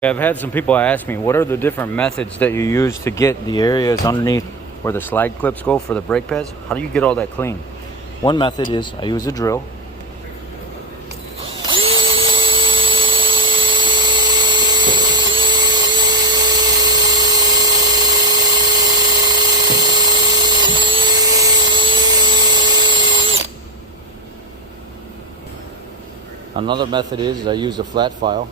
I've had some people ask me, what are the different methods that you use to get the areas underneath where the slide clips go for the brake pads? How do you get all that clean? One method is I use a drill. Another method is I use a flat file.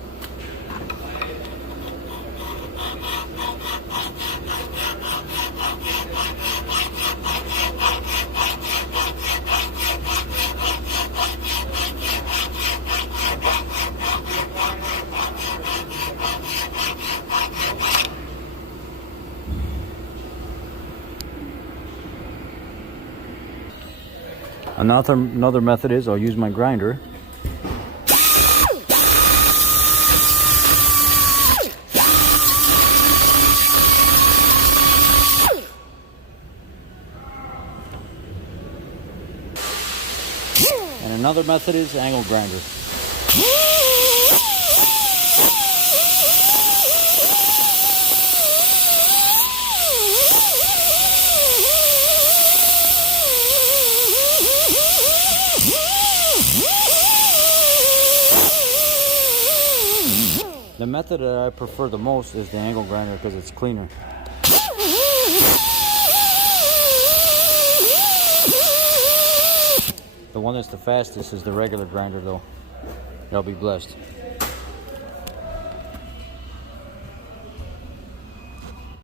Another method is I'll use my grinder. And another method is angle grinder. The method that I prefer the most is the angle grinder because it's cleaner. The one that's the fastest is the regular grinder though. Y'all be blessed.